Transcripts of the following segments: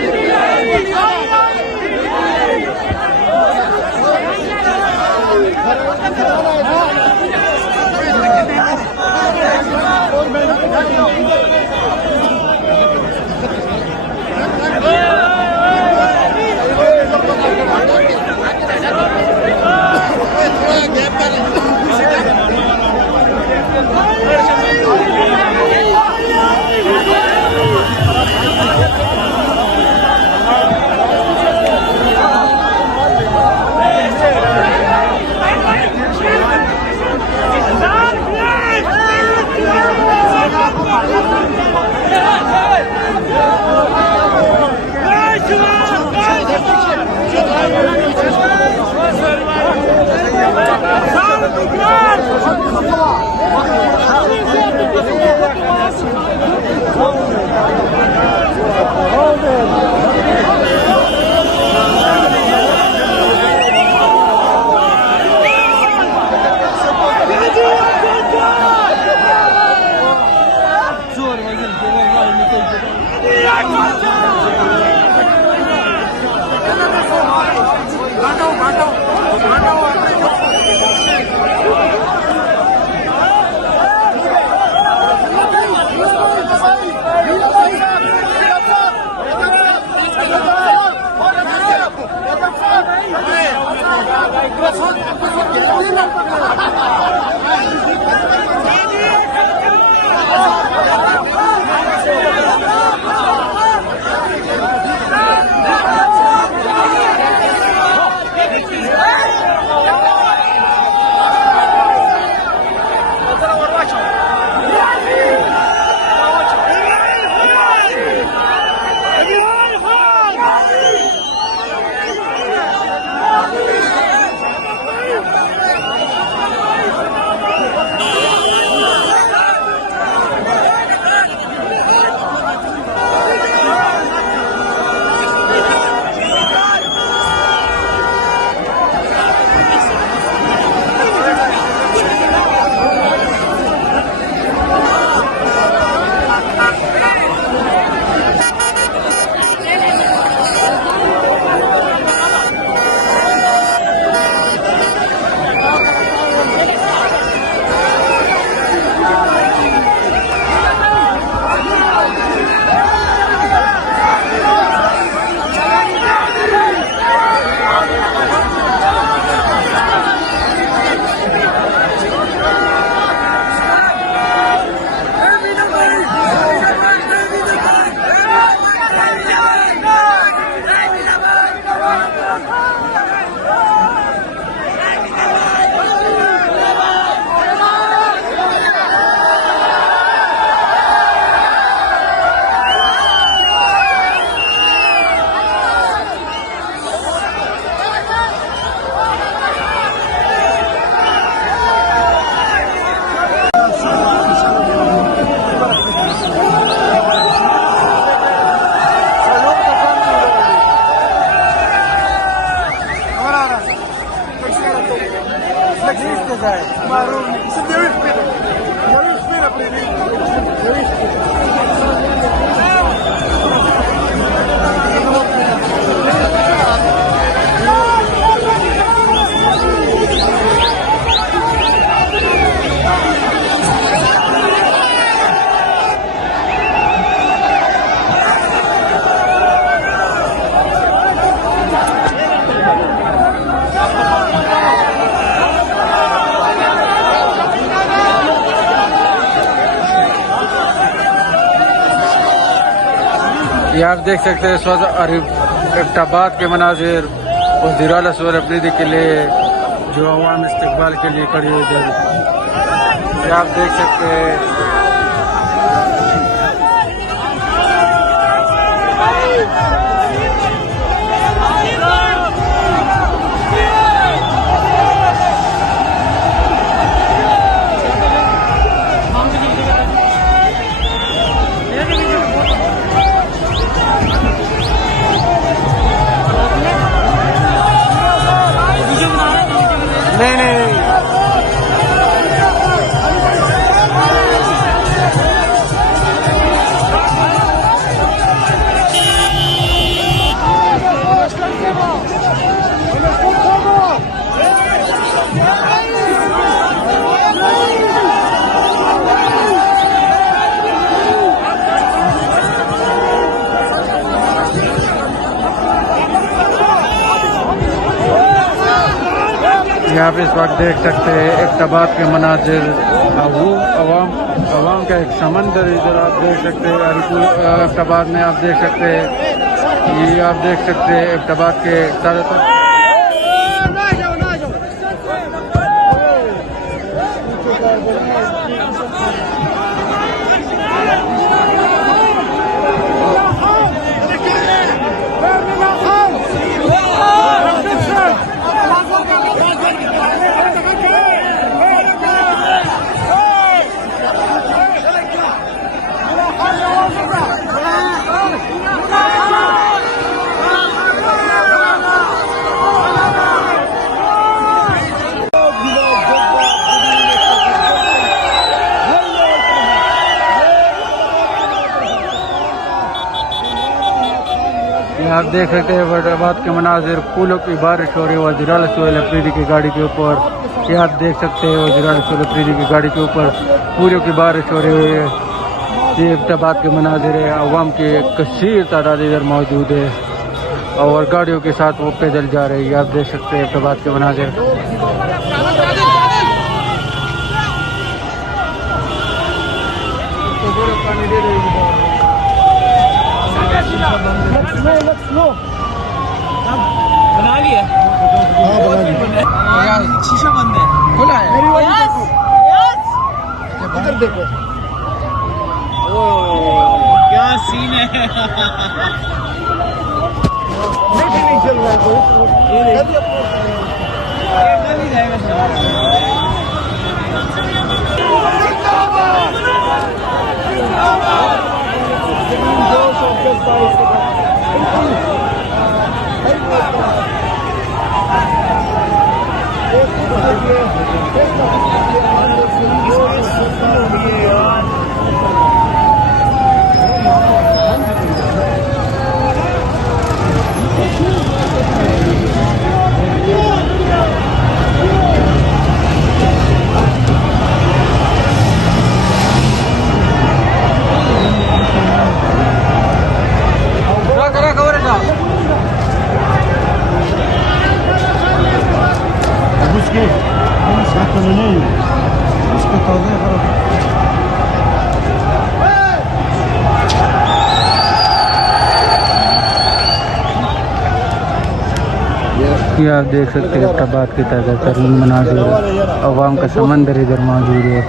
Hey! ये आप देख सकते हैं एबटाबाद के मनाजिर वज़ीर आला सूर अफरीदी के लिए जो अवाम इस्तकबाल के लिए खड़ी है इधर, ये आप देख सकते हैं। नहीं नहीं यहाँ पे इस वक्त देख सकते हैं एबटाबाद के मनाजिर, वो अवाम का एक समंदर इधर आप देख सकते हैं। एबटाबाद में आप देख सकते हैं, ये आप देख सकते हैं एबटाबाद के चारों तरफ आप देख सकते हैं फैसलाबाद के मनाजिर, फूलों की बारिश हो रही है वज़ीर आला सोहेल अफरीदी की गाड़ी के ऊपर। ये आप देख सकते हैं वज़ीर आला सोहेल अफरीदी की गाड़ी के ऊपर फूलों की बारिश हो रही है। ये फैसलाबाद के मनाजिर है, अवाम की एक कसीर तादाद इधर मौजूद है और गाड़ियों के साथ वो पैदल जा रही है। आप देख सकते हैं फैसलाबाद के मनाजिर। बना लिया? हाँ बना लिया। शीशा बंद है, खुला है। मेरी वाली देखो, इधर देखो। ओह क्या सीन है। नहीं चल रहा है कोई। ये नहीं जाएगा। ये आप देख सकते हैं फैसलाबाद की ताज़ा तरीन मनाज़िर, अवाम का समंदर इधर मौजूद है।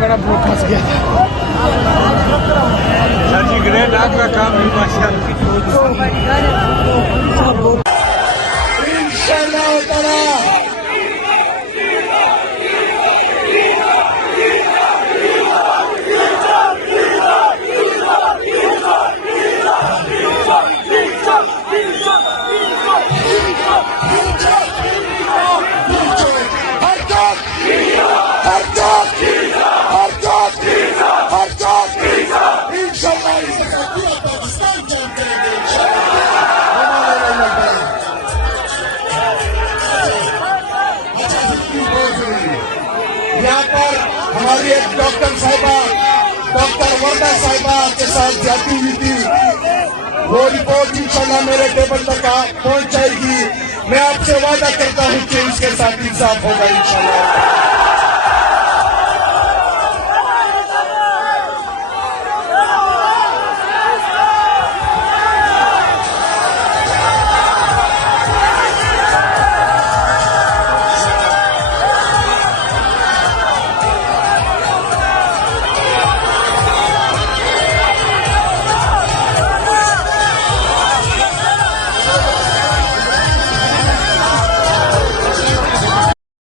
बड़ा ब्लॉक फंस गया था। सर जी ग्रेट, आपका काम भी माशाअल्लाह। यहाँ पर हमारी एक डॉक्टर साहिबा, डॉक्टर वर्दा साहिबा के साथ जाती हुई थी। वो रिपोर्ट इंशाल्लाह मेरे टेबल तक पहुंच जाएगी। मैं आपसे वादा करता हूँ कि इसके साथ इंसाफ होगा इंशाल्लाह।